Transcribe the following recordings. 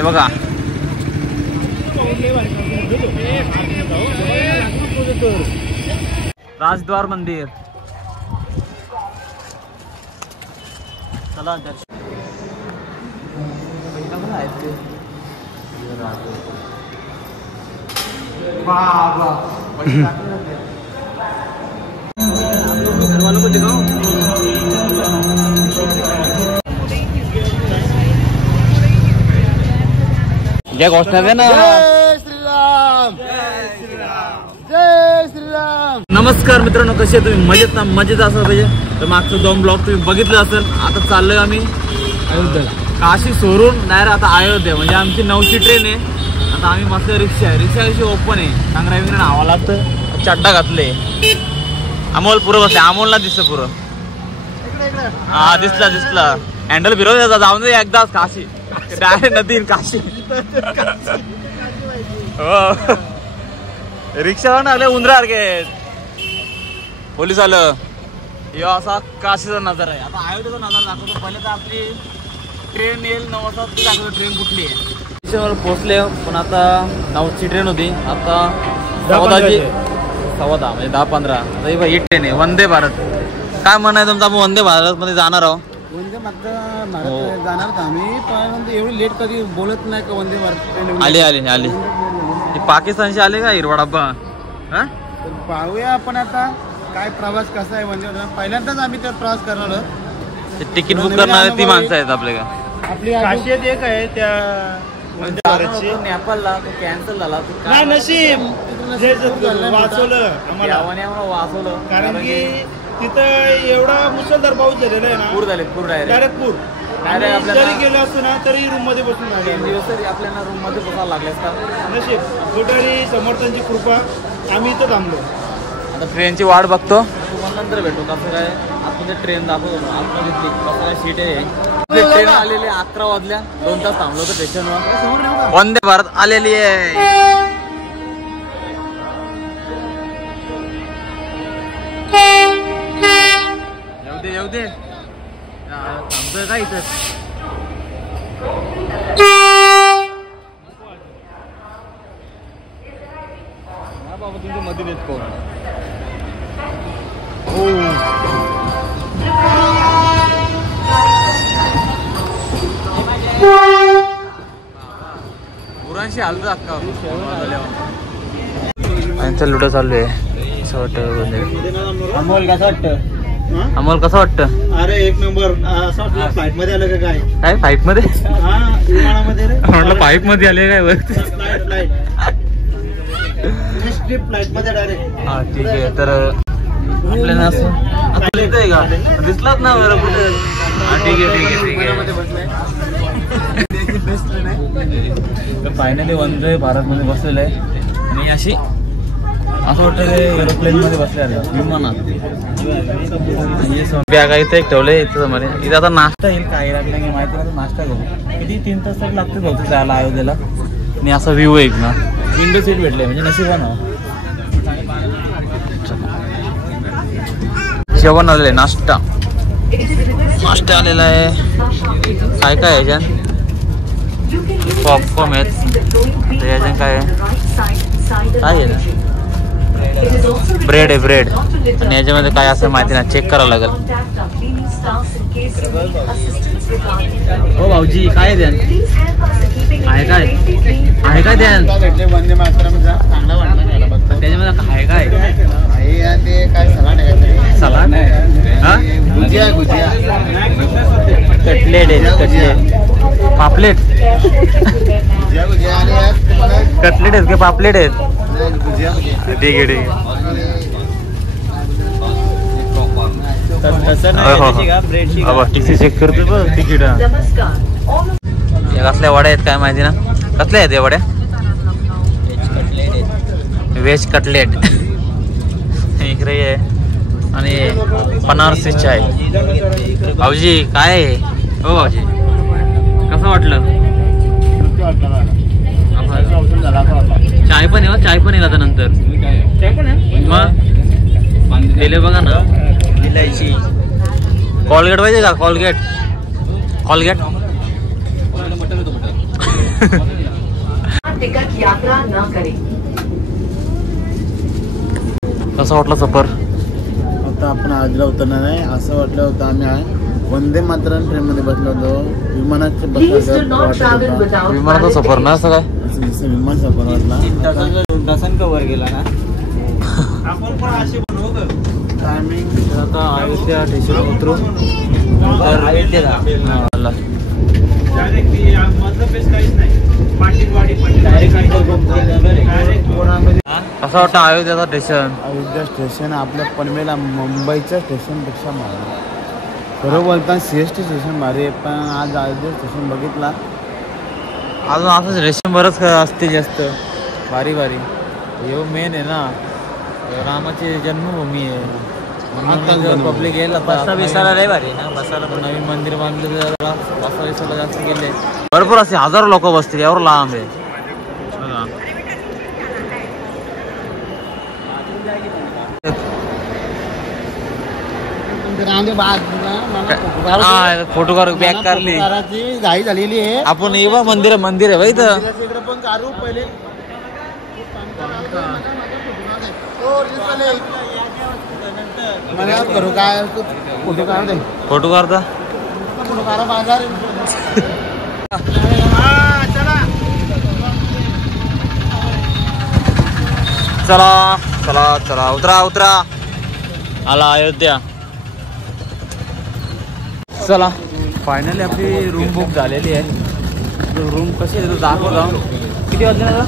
हे बघा राजद्वार मंदिर. चला घरवालों को दिखाओ. जय घोषणा दे ना. जय श्रीराम. जय श्रीराम. जय श्रीराम. नमस्कार मित्रांनो, कसे आहे तुम्ही? मजेत ना? मजेत असं पाहिजे. तर मागचं 2 ब्लॉग तुम्ही बघितलं असेल. आता चाललोय आम्ही अयोध्येला. काशी सोडून डायरेक्ट आता अयोध्या. म्हणजे आमची 9ची ट्रेन आहे. आता आम्ही मस्त रिक्षा आहे. रिक्षा कशी ओपन आहे. सांगरावी नावा लागतं. चड्डा घातले. अमोल पुरं बसले. अमोलला दिसतं पुरं. हा दिसला. हँडल फिरव जाऊन दे एकदाच. काशी डायरेक्ट नदीन काशी. हो रिक्षावर आले उंदरासारखे. पोलीस आलं. यो असा काशीचा नजारा आहे. आता अयोध्येचा नजारा दाखवतो. पहिले तर आपली ट्रेन येईल 9 वाजता. ती दाखवतो ट्रेन कुठली आहे. स्टेशनवर पोहोचले. पण आता 9ची ट्रेन होती. आता 10:15 म्हणजे 10:15. आता ही ट्रेन आहे वंदे भारत. काय म्हणायचं तुमचं? आपण वंदे भारत मध्ये जाणार आहोत. वंदे भारत जाणार का आम्ही? पण एवढी लेट कधी बोलत नाही का वंदे भारत. आली पाकिस्तानशी आले का हिरवा डब्बा. पाहूया आपण आता काय प्रवास कसा आहे. म्हणजे पहिल्यांदाच आम्ही त्यात प्रवास करणार आहोत. तिकीट बुक करणारे ती माणसं आहेत आपल्या का. आपली खासियत एक आहे त्या नेपाळला तो कॅन्सल झाला. नाही नशीब वाचवलं वाचवलं. कारण की तिथं एवढा मुसळधार पाऊस झालेला आहे ना. पूर डायरेक्ट पूर. जरी गेलो असतो ना तरी रूम मध्ये बसून 3 दिवस तरी आपल्याला रूम मध्ये बसावं लागले असतात. नशीब कुठेतरी समर्थांची कृपा आम्ही इथं थांबलो. आता ट्रेनची वाट बघतो. तुम्हाला नंतर भेटू. कसं काय आतमध्ये ट्रेन दाखवतो. आतमध्ये कसं काय सीट आहे. ट्रेन आलेली 11 वाजल्या. 2 तास थांबलो होतो स्टेशनवर. वंदे भारत आलेली आहे. येऊ दे थांबतोय का इथं. बाबा तुमच्या मध्ये देत कोण. पुरांशी हालत अक्का यांचा लुडो चालू आहे. असं वाटतं. अमोल कसं वाटतं? अमोल कसं वाटतं? अरे एक नंबर. असं वाटलं फ्लाईट मध्ये आलं का काय फ्लाईट मध्ये. म्हटलं पाईप मध्ये आले काय वरती. फ्लाईट मध्ये डायरेक्ट. हा ठीक आहे. तर आपल्याला असं येतंय का दिसलाच ना बरं कुठे. ठीक आहे. तर फायनली वंदे भारत मध्ये बसलेलं आहे. आणि अशी असं वाटतं एरोप्लेन मध्ये बसले आहे विमानात. बॅगा इथे एक ठेवले. इथं आता नाश्ता येईल. काय लागलं माहिती नाही. नाश्ता करू. किती 3 तास तरी लागते बहुतेक जायला अयोध्येला. आणि असा व्ह्यू आहे ना. विंडो सीट भेटले म्हणजे नशिबान. जेवण आलेलं आहे. नाश्ता आलेला आहे. काय काय याच्यात पॉपकॉर्न आहेत. याच्यात काय आहे ना ब्रेड आहे. आणि याच्यामध्ये काय असं माहिती ना. चेक करावं लागेल. हो भाऊजी काय द्यान. आहे काय द्यान. वंदे मातरम चांगला वाटलं. त्याच्यामध्ये आहे काय. ते काय सलाड आहे. सलाड भुजिया कटलेट आहे. पापलेट कटलेट आहेत का पापलेट आहेत. ठीक आहे. टीसी चेक करतो बघ तिकीट. कसल्या वड्या आहेत काय माहिती ना. कसल्या आहेत या वड्या. व्हेज कटलेट इकडे आहे. आणि बनारसी चाय. भाऊजी काय आहे. हो भाऊजी कसं वाटलं. चाय पण आहे. चाय पण येईल आता नंतर. मग दिले बघा ना. इलायची. कॉलगेट पाहिजे का. कॉलगेट टिकट यात्रा न करें। कसा वाटला सफर? आता आपण आजला उतरणार आहे असं वाटलं होतं. आम्ही वंदे मातरम ट्रेन मध्ये बसलो होतो. विमानाचे विमानाचा सफर ना असं काय? जसं विमान सफर वाटला. तासन कवर गेला ना आपण पण असे बनवू टायमिंग. आता अयोध्या स्टेशन उतरू असं वाटतं अयोध्याचा स्टेशन. अयोध्या स्टेशन आपल्या पनवेला मुंबईच्या स्टेशनपेक्षा भारी. खरं बोलता CST स्टेशन भारी आहे, पण आज अयोध्या स्टेशन बघितला. अजून असं स्टेशन बरंच असते जास्त भारी भारी. हे मेन आहे ना, रामाची जन्मभूमी आहे. पब्लिक येईल बसा विसायला लय भारी ना. बसायला नवीन मंदिर बांधले बसा विसायला जास्त गेले. भरपूर असे हजारो लोक बसतील. एवढं लांब आहे. फोटो काढू बॅग काढली. घाई झालेली आहे. आपण येवा मंदिर आहे बाई. तर पण काढू पहिले. करू काय फोटो काढ दे. फोटो काढता फोटो काढा बाजार. चला चला चला उतरा उतरा. आला अयोध्या. चला फायनली आपली रूम बुक झालेली आहे. रूम कशी आहे तो दाखवला. किती वाजले ना?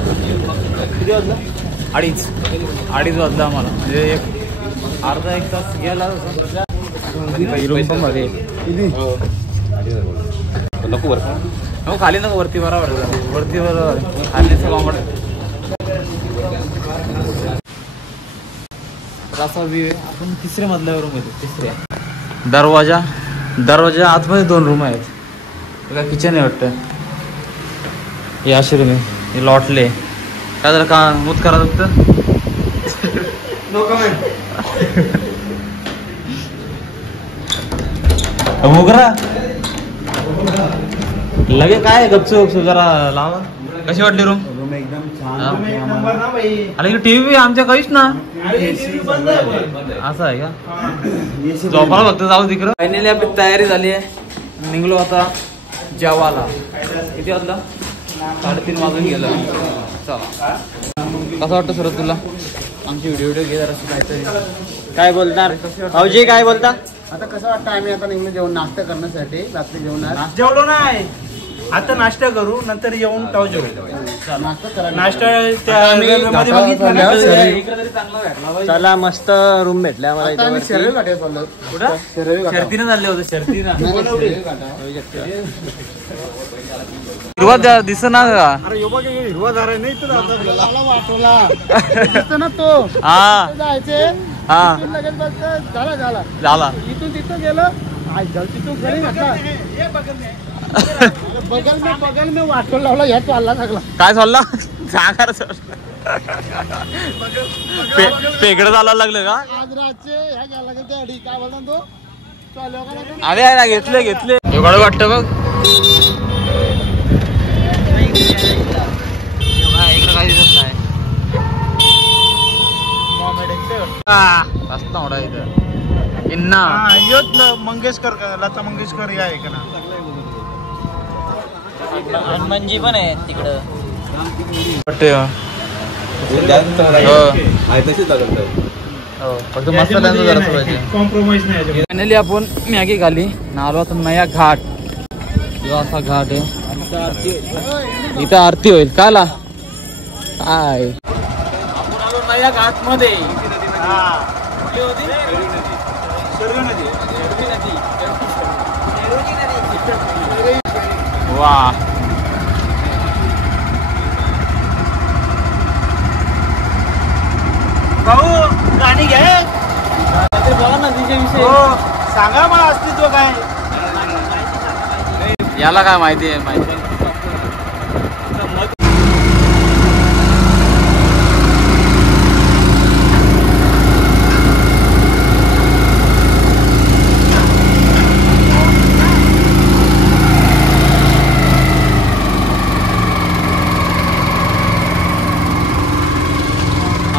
किती वाजलं? 2:30 वाजलं आम्हाला. म्हणजे अर्धा एक तास गेला. रूम पण मध्ये हो खाली नको वरती बरोबर. वरती बरोबर खाली सगळं असा व्ह्यू आहे. आपण तिसऱ्या मधल्या रूम येतो. तिसऱ्या दरवाजा आतमध्ये 2 रूम आहेत. का किचन आहे वाटतं. हे असे रूम आहे. हे लॉटले काय झालं का मूत करा फक्त. No comment. मोगरा लगे काय गपचूप जरा लावा. कशी वाटली रूम? रूम एकदम छान. आणि टीव्ही बी आमच्या काहीच ना. असं आहे का? झोपाला फक्त जाऊ तिकडं. फायनली आपली तयारी झाली आहे. निघलो आता जेवायला. किती वाजला? 3:30 वाजून गेलं. चला कसं वाटतं सर तुला? आमची व्हिडिओ घे जरा काहीतरी. काय बोलणार भाऊजी? काय बोलता? आता कसं वाटतं? आम्ही आता निघलो जेवण नाश्ता करण्यासाठी. रात्री जेवणार जेवलो नाही. आता नाश्ता करू नंतर येऊन ताव जेवू. नाश्ता चला मस्त रूम भेटला आम्हाला. शर्तीनं चालले होते. शर्तीनं हिरवा दिसत ना का? हिरवा झाला नाही तर वाटवला ना तो. हा जायचे हा झाला. इथून तिथं गेलं. तिथून घरी घातला. बगल में वाटो लावला. ह्या चालला सगळा. काय चालला सांगा पेकडं चालायला लागलं का? आज रातचे ह्या घ्यायला लागेल ते अडी. काय बोलता तो? अरे आहे ना घेतले एवढं वाटतं बघ. इकडं काही दिसत नाही. असतं मोठा इथं इन्ना मंगेशकर लता मंगेशकर या आहे का ना. हनुमानजी पण आहे तिकडं. फक्त मसाल्यांचं जरा पाहिजे. कॉम्प्रोमाइज नाही. फायनली आपण मॅगी खाली नालो आता नया घाट. जो असा घाट आहे. इथं आरती होईल. काला काय आपण आलो नया घाट मध्ये. वा भाऊ गाणी घे. बघा ना तिच्याविषयी. सांगा मला अस्तित्व काय. याला काय माहिती आहे? माहिती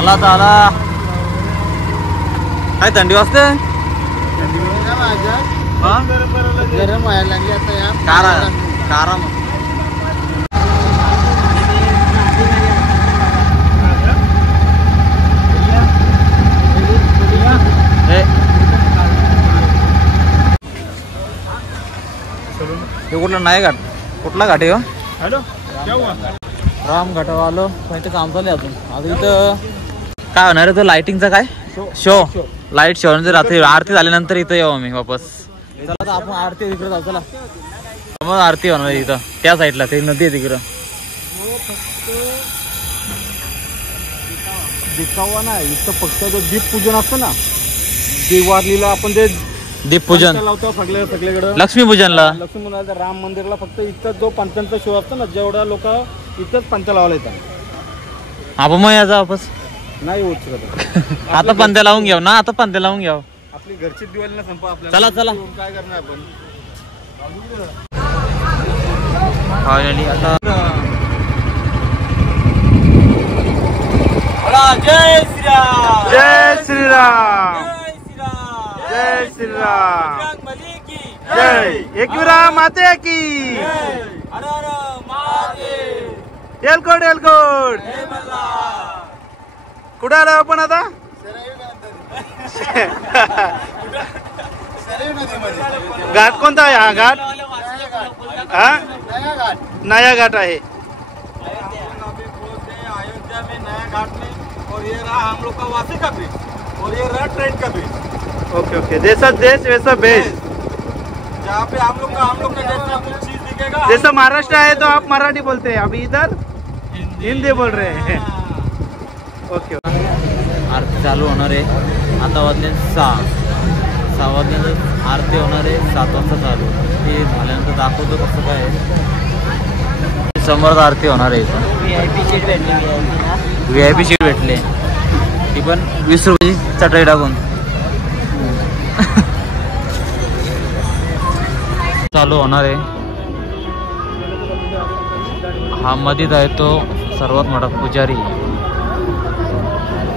आला तर आला. काय थंडी वाजते? हा? गरम व्हायला लागली आता या कारा हे कुठलं नाही घाट? कुठला घाट आहे हो? हॅलो राम घाटावर आलो पण इथं काम चालू आहे अजून. आता इथं काय होणार आहे? लाइटिंगचा काय शो? लाईट शो म्हणजे रात्री आरती झाल्यानंतर इथं येऊ आम्ही वापस. चला आता आपण आरती तिकडे जाऊ. चला मग आरती होणार इथं त्या साईडला ते नदी आहे तिकडं. दिखावा नाही इथं फक्त जो दीप पूजन असतं ना दिवाळीला आपण ते दीपपूजन लावतो सगळीकडे. लक्ष्मीपूजनला लक्ष्मीपूजनाला राम मंदिरला फक्त इथं जो पंचांचा शो असतो ना जेवढा लोक इथंच पंचा लावायला येतात. आपण मग याचा वापस नाही होत शकत. आता पंत्या लावून घ्याव ना. आता पंत्या लावून घ्याव. आपली घरची दिवाळीला संपा आपल्याला. चला चला काय करणार आपण. फायनली आता जय श्रीराम जय श्रीराम जय श्रीराम जय एकविरा माते की एलकोट एलकोट. कुठे आलो आपण आता? घाट कोणता आहे हा घाट? हा नया घाट आहे. अयोध्या में नया घाट में और ये रहा हम लोग का वासी का ब्रिज और ये रहा ट्रेन का ब्रिज. ओके ओके जैसा देश वैसा भेष. जहाँ पे हम लोग का जैसा कुछ चीज दिखेगा. जैसा महाराष्ट्र है तो आप मराठी बोलते हैं अभी इधर हिंदी बोल रहे हैं. ओके आरती चालू होणार आहे. आता वाजले 6 वाजल्यानंतर आरती होणार आहे. 7 वाजता चालू. ते झाल्यानंतर दाखवतो कसं काय समोर आरती होणार आहे. VIP सीट भेटले ती पण 20 रुपयाची चटई टाकून. चालू होणार आहे. हा मधीत आहे तो सर्वात मोठा पुजारी.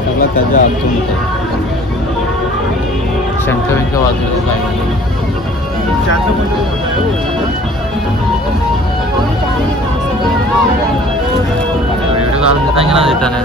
सगळं त्याच्या हातून शंख बिंक वाजवलेला आहे. व्हिडिओ काढून देता ना देताना.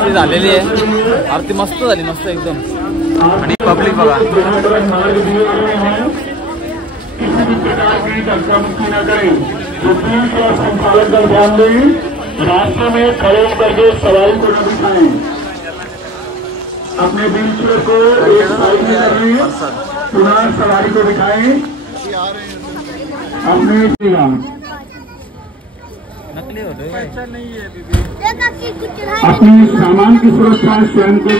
आरती झालेली आहे. आरती मस्त झाली, मस्त एकदम. आणि पब्लिक बघा. रास्ते में खड़े करके सवारी को न बिठाएं, अपने व्हीलचेयर को एक साइड में रखें, पुनः सवारी को बिठाएं. अपने नकली होते अपने सामान की सुरक्षा स्वयं को.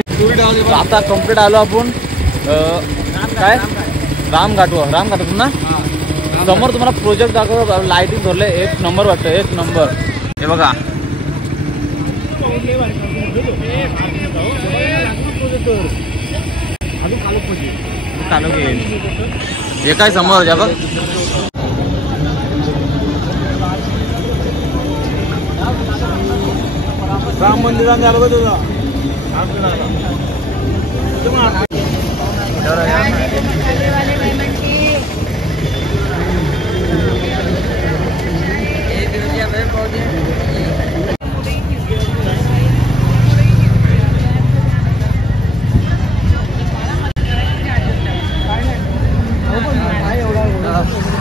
आता कंप्लीट आलो आपण काय रामघाटून ना. समोर तुम्हाला प्रोजेक्ट दाखवतो. लाइटिंग धरले एक नंबर वाटतं, एक नंबर. हे बघा हे काय समोर जा बघ. राम मंदिरात झालं बघ तुझा.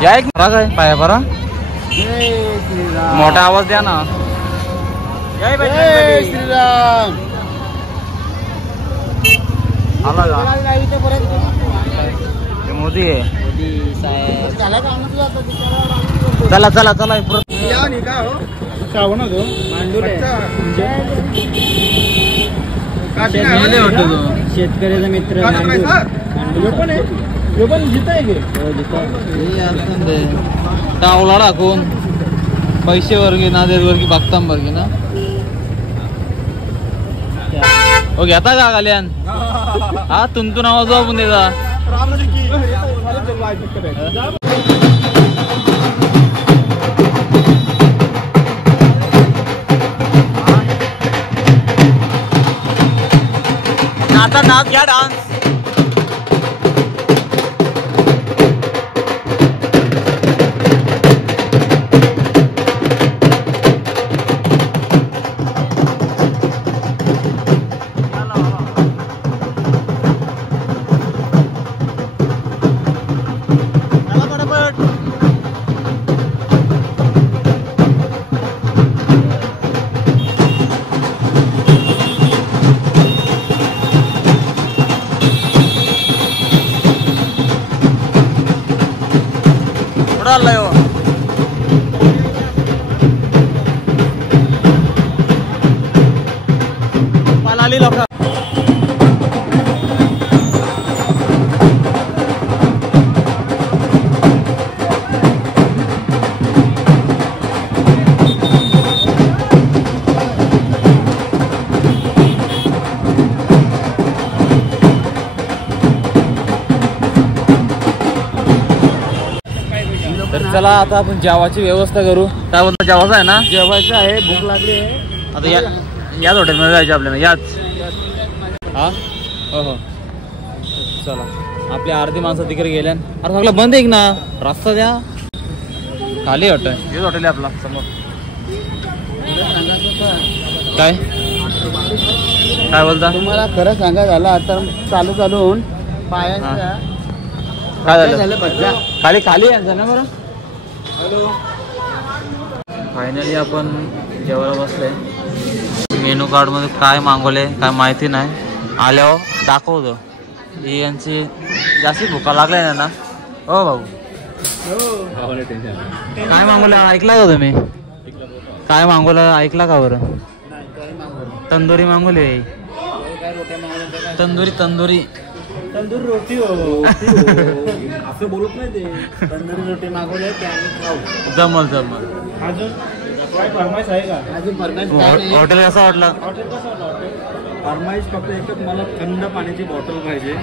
या एक काय पाया बरा मोठा आवाज द्या ना. जय श्रीराम. आला का मोदी आहे. चला चला चला. शेतकऱ्याचा मित्र टावला टाकून पैसे वर्गी ना देत वर्गी बघता वर्गी ना. हो घेता का गाल्यान हा तुमचं नाव जो आपण देता. नाचा नाच घ्या डान्स. चला आता आपण जेवायची व्यवस्था करू. काय बोलतो जेवायचं आहे ना. जेवायचं आहे, भूक लागली आहे. आता याच हॉटेलमध्ये जायचं आपल्याला. याच हा हो हो चला. आपल्या अर्धी माणसं तिकडे गेल्या. अरे सगळं बंद आहे ना. रस्ता द्या खाली हॉटेल. हेच हॉटेल आहे आपला समोर. काय काय बोलता. तुम्हाला खरं सांगा झालं आता चालू चालून पायाच्या काय झालं. खाली खाली यांचं ना बरं. फायनली आपण जेवायला बसले. मेनू कार्ड मध्ये काय मागवले काय माहिती नाही. आल्यावर दाखवतो. ही यांची जास्त भुका लागल्या ना. हो भाऊ काय मागवलं ऐकला का तुम्ही. काय मागवलं ऐकला का बरं. तंदुरी मागवली. तंदुरी तंदुरी तंदूर रोटी हो असं बोलत नाही ते. तंदुरी रोटी मागवले ते आम्ही खाऊ. जमल जमल. अजून काय फरमाईश आहे का. अजून फरमाईश हॉटेल कसं वाटलं. हॉटेल कसं वाटलं. फरमाईश फक्त एकच मला थंड पाण्याची बॉटल पाहिजे.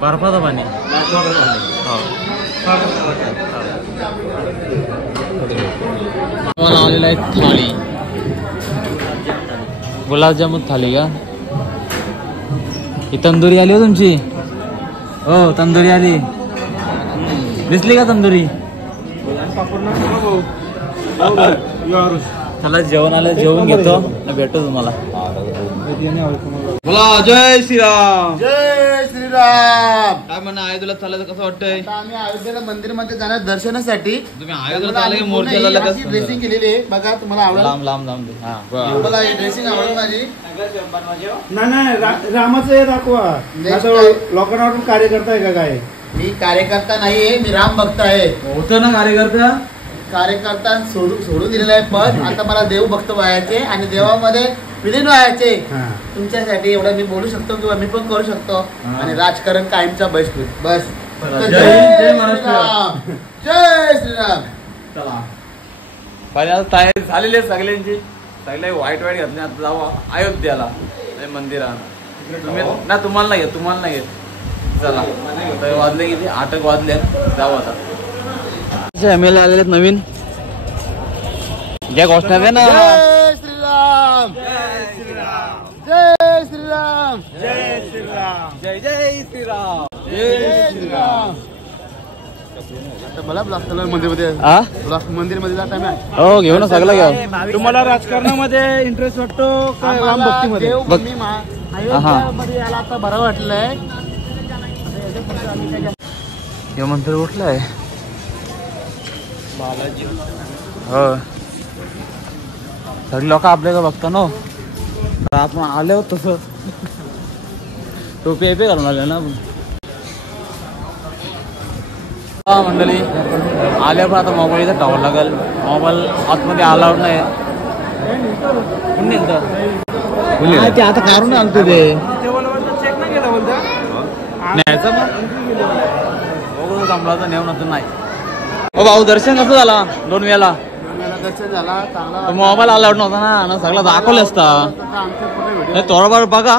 बर्फाचं पाणी. हो लावलेला आहे थाळी. गुलाबजामुन थाळी का. ही तंदुरी आली हो तुमची. हो तंदुरी आली. दिसली का तंदुरी. चला जेवण आलं, जेवण घेतो, भेटतो तुम्हाला. बोला जय श्रीराम. जय श्रीराम. काय म्हणा अयोध्येला चालायचं कसं वाटतंय? आता आम्ही अयोध्येला मंदिरमध्ये जाणार दर्शनासाठी. तुम्ही अयोध्येला चालले की मोर्चा झाला का? ड्रेसिंग केलेली आहे बघा, तुम्हाला आवडेल. लांब लांब लांब दे. हा मला ही ड्रेसिंग आवडेल माझी. नाही रामाचं हे दाखवा. लोकांना वाटून कार्यकर्ता आहे का काय? मी कार्यकर्ता नाहीये, मी राम भक्त आहे. होतं ना कार्यकर्ता. कार्यकर्ता सोडून दिलेला आहे पद. आता मला देव भक्त व्हायचे आणि देवामध्ये विलीन व्हायचे. तुमच्यासाठी एवढं मी बोलू शकतो किंवा मी पण करू शकतो. आणि राजकारण कायमचा बहिष्कृत. बस. जय महाराष्ट्र. जय श्रीराम. चला आता तयारी झालेली आहे सगळ्यांची. सगळे वाईट घातले. आता जाऊ अयोध्येला मंदिरात. तुम्ही ना तुम्हाला नाही येत, तुम्हाला नाही येत. चला वाजले किती? 8 वाजले. जाऊ आता. एमएलए आलेले नवीन. ज्या गोष्ट आहे ना. जय श्रीराम. जय श्रीराम. जय श्रीराम. जय श्रीराम. जय जय श्रीराम. जय श्रीराम. आता मला ब्लॉक कलर मंदिरमध्ये ब्लॉक मंदिरमध्ये जाता मी. हो घेऊ ना सगळं घेऊ. तुम्हाला राजकारणामध्ये इंटरेस्ट वाटतो का राम भक्तीमध्ये? अयोध्यामध्ये याला आता बरं वाटलंय. हे मंदिर उठलंय हो. सगळी लोक आपल्या का बघता ना. आपण आले होत तसं टोपी पे घालून आले ना मंडळी. आले पण आता मोबाईल इथं टावर लागेल. मोबाईल आतमध्ये अलाउड नाही. ते आता काढून आणतो ते न्यायचं मग जमला नेऊ नंतर नाही. हो भाऊ दर्शन कसं झाला? 2 वेळा दर्शन झाला चांगला. मोबाईल अलाउड नव्हता ना. सगळं दाखवले असता. थोडंफार बघा.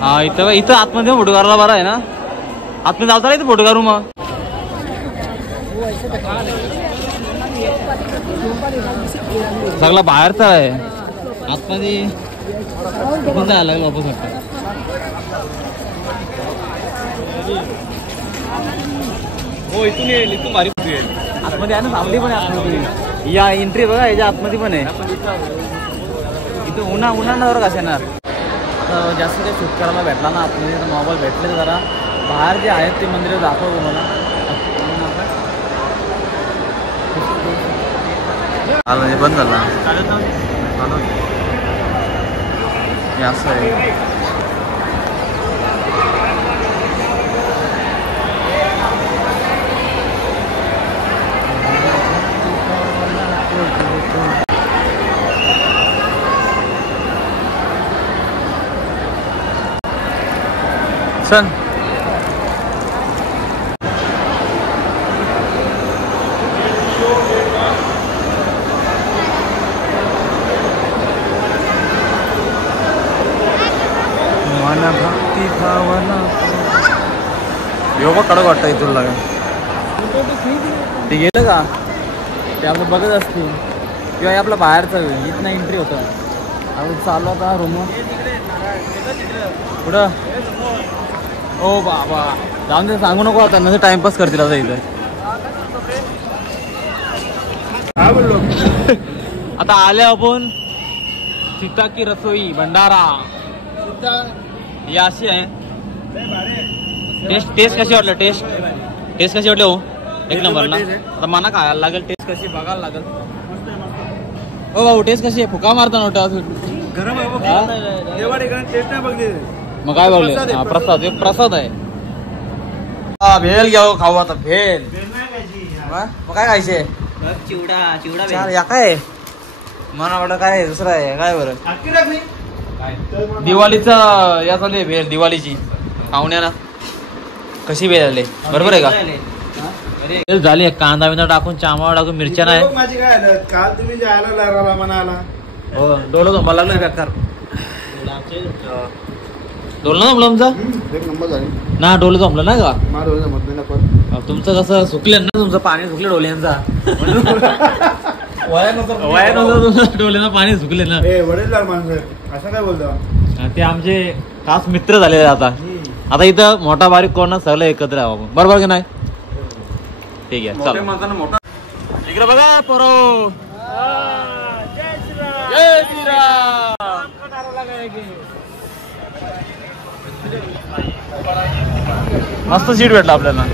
हा इथं आतमध्ये फोटो काढला बरा आहे ना. आतमध्ये जाऊ इथं फोटो काढू मग. सगळा बाहेरचा आहे. आतमध्ये जायला लागलं वापस वाटतं. हो इथून येईल. इथून भारी येईल. आतमध्ये आहे ना. सावली पण आहे आतमध्ये. या एंट्री बघा याच्या आतमध्ये पण आहे. इथं उन्हाळा जरा कशा येणार. जास्त काही शूट करायला भेटला ना आतमध्ये. तर मोबाईल भेटले तर जरा बाहेर जे आहेत ते मंदिर दाखव तुम्हाला. बंद झाला असं आहे. चल भक्ती भावना योगा कडक वाटतं इथून लागा. ते गेलं का ते आपलं बघत असतो किंवा आपलं बाहेरचं इथं एंट्री होतं. आपण चालू आता रूम पुढं. ओ बाबा जाऊन ते सांगू नको आता नंतर टाइमपास करतील आता इथं. आता आले आपण सीता की रसोई भंडारा. ही अशी आहे. टेस्ट कशी वाटलं? टेस्ट कशी वाटली हो? एक नंबर ना. आता मना खायला लागेल. टेस्ट कशी बघायला लागेल. हो भाऊ टेस्ट कशी आहे? फुका मारता नव्हता. गरम आहे. टेस्ट नाही बघली. मग काय बघले? हा प्रसाद. एक प्रसाद आहे. भेल घ्या खाऊ आता. भेल मग काय खायचे? चिवडा या काय मना वाटत काय दुसरं आहे काय बरं? दिवाळीचा या चालू आहे भेल. दिवाळीची पाहुण्याला कशी भेल आले बरोबर आहे का? झाली. कांदा बिंदा टाकून चामावर टाकून मिरच्या नाही. माझी काय काल तुम्ही जायला म्हणाला. हो डोलं जमला लागलं बेकार. डोलं जमलं आमचं एक नंबर झाली ना. डोलं जमलं ना का? मार जमत नाही ना. पण तुमचं कसं सुकले ना. तुमचं पाणी सुकलं डोल्यांचा. वया नव्हतं तुमचं डोल्यांना पाणी सुकले ना. वडीलदार माणसं असं काय बोलतो. ते आमचे खास मित्र झालेले आता. आता इथं मोठा बारीक कोण सगळं एकत्र आहे आपण, बरोबर की नाही? ठीक आहे, चला. मोठा इकडे बघा पोरो. जय श्रीराम. मस्त सीट भेटला आपल्याला.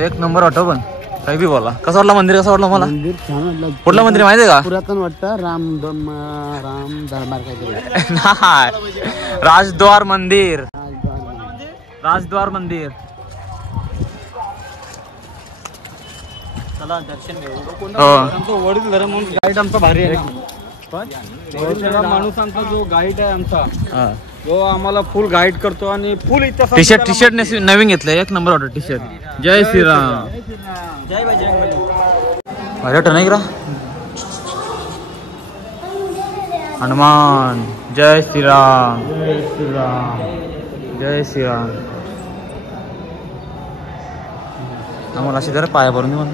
एक नंबर वाटतो. पण काही बी बोला. कसं वाटलं मंदिर? कसं वाटलं मला? मंदिर छान वाटलं. कुठलं मंदिर माहिती आहे का? पुरातन वाटतं. राम दरबार काहीतरी. नाही, राजद्वार मंदिर. राजद्वार मंदिर. चला दर्शन घेऊ. हो. आमचा वडील धर्म म्हणून गाईड आमचा भारी आहे ना. पण माणूस आमचा जो गाईड आहे आमचा, जो आम्हाला फुल गाईड करतो आणि फुल इथं टी शर्ट नवीन घेतलं. एक नंबर वाटत टी शर्ट. जय श्रीराम. जय बजरंगबली. भारी वाटत नाही का? हनुमान. जय श्रीराम. जय श्रीराम. जय श्रीराम. आम्हाला अशी जरा पाया भरून देऊ.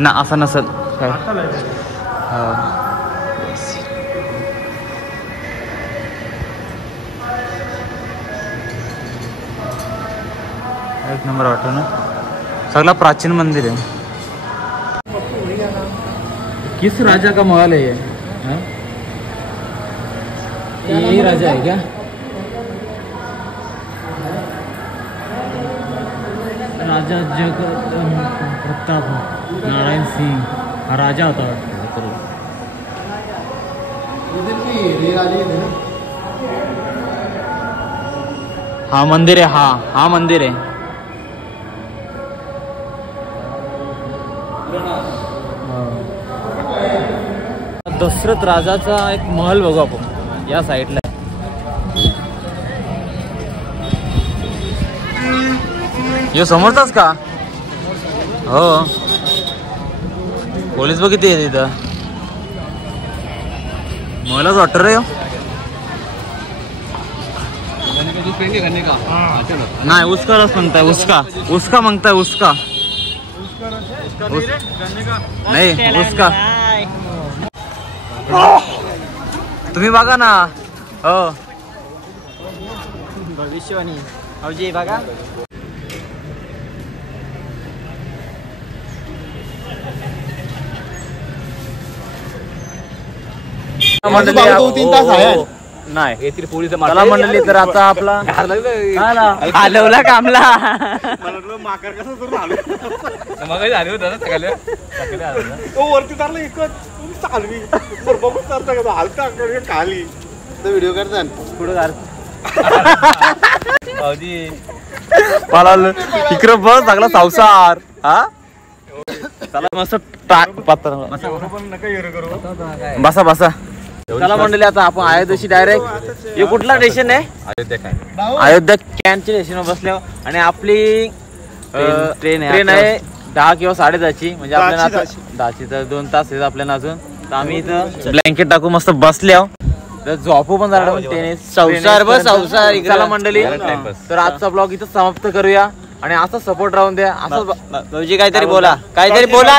ना असं नसल काय. एक नंबर वाटतो ना. सगळं प्राचीन मंदिर आहे. किस राजा का महल है ये राजा है क्या? राजा जग प्रताप नारायण सिंह हा राजा होता. हा मंदिर आहे. हा मंदिर आहे. दशरथ राजाचा एक महल बघू आपण या साईडला. यो समोरचाच का? हो. पोलीस बघ किती आहे तिथं. मलाच वाटत रे. नाही उसकारच म्हणताय. उसका म्हणताय. उसका नाही उसका. तुम्ही बघा ना. हो भविष्यवाणी अवजी बघा. मंडळी 2-3 तास आहे. नाही चला मंडळी. तर आता आपला हलवला कामला माकर कसं करून आलो मग झाले होतं ना सगळ्या वरती चाललं इकत चालवी बघून चालता का हालता खाली व्हिडिओ करतात पुढे पळाल इकडं बस लागला संसार. हा चला मस्त पात्र बसा बसा. चला मंडळी आता आपण अयोध्येशी डायरेक्ट. हे कुठला स्टेशन आहे? अयोध्या कॅनच्या स्टेशनवर बसल्यावर आणि आपली ट्रेन आहे 10 किंवा 10:30ची. म्हणजे आपल्याला 10ची तर 2 तास आहेत आपल्याला अजून. तर आम्ही इथं ब्लँकेट टाकू मस्त बसल्या तर झोपू पण जाणार. संसार बस संसार. चला मंडळी तर आजचा ब्लॉग इथं समाप्त करूया आणि असा सपोर्ट राहून द्या. असं भाऊजी काहीतरी बोला. काहीतरी बोला.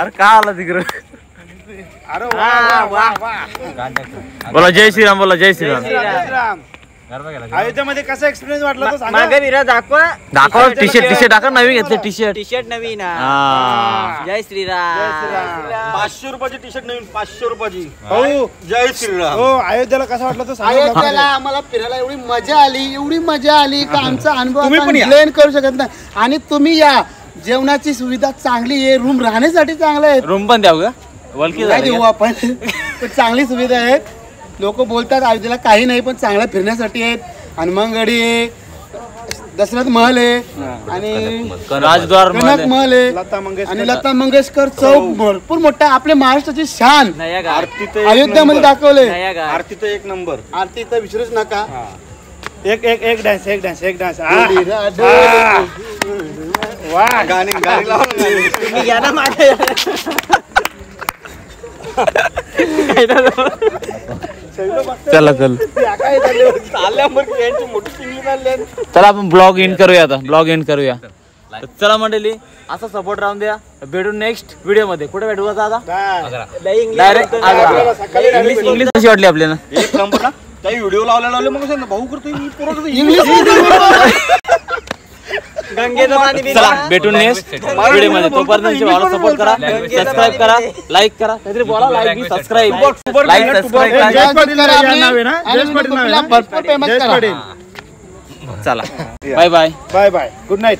अरे का आला तिकडं? बोला जय श्रीराम. बोला जय श्रीराम. अयोध्यामध्ये कसा एक्सपिरियन्स वाटला तो सांगा. दाखवा. टी शर्ट दाखवा. नवीन घेतले टी शर्ट नवीन. जय श्रीराम. 500 रुपयाची टी शर्ट नवीन 500 रुपयाची. हो जय श्रीराम. हो अयोध्याला कसा वाटला तो सांगा. अयोध्येला आम्हाला फिरायला एवढी मजा आली का आमचा अनुभव एक्सप्लेन करू शकत नाही. आणि तुम्ही या. जेवणाची सुविधा चांगली आहे. रूम राहण्यासाठी चांगलं आहे. रूम पण द्याव का? वलकी देऊ आपण. पण चांगली सुविधा आहे. लोक बोलतात अयोध्येला काही नाही पण चांगलं फिरण्यासाठी आहेत. हनुमानगडी आहे. दशरथ महल आहे आणि राजद्वार कनक महल आहे आणि लता मंगेशकर चौक भरपूर मोठा आपल्या महाराष्ट्राची शान आरती तर अयोध्यामध्ये दाखवले. आरती तर एक नंबर. आरती तर विसरूच नका. एक डान्स वा गाणी लावा. तुम्ही घ्या ना माझ्या चला चल चला आपण ब्लॉग एंड करूया आता. ब्लॉग एंड करूया. चला मंडळी असा सपोर्ट राहून द्या. भेटू नेक्स्ट व्हिडिओ मध्ये. कुठे भेटू आता डायरेक्ट इंग्लिश कशी वाटली आपल्याला. एक नंबर ना. काही व्हिडिओ लावले मग भाऊ करतोय चला भेटून नेक्स्ट व्हिडिओ मध्ये. तोपर्यंत भावाला सपोर्ट करा, सबस्क्राईब करा, लाईक करा. काहीतरी बोला. लाईक सबस्क्राईब भरपूर फेमस करा. चला bye bye. Bye bye. Good night.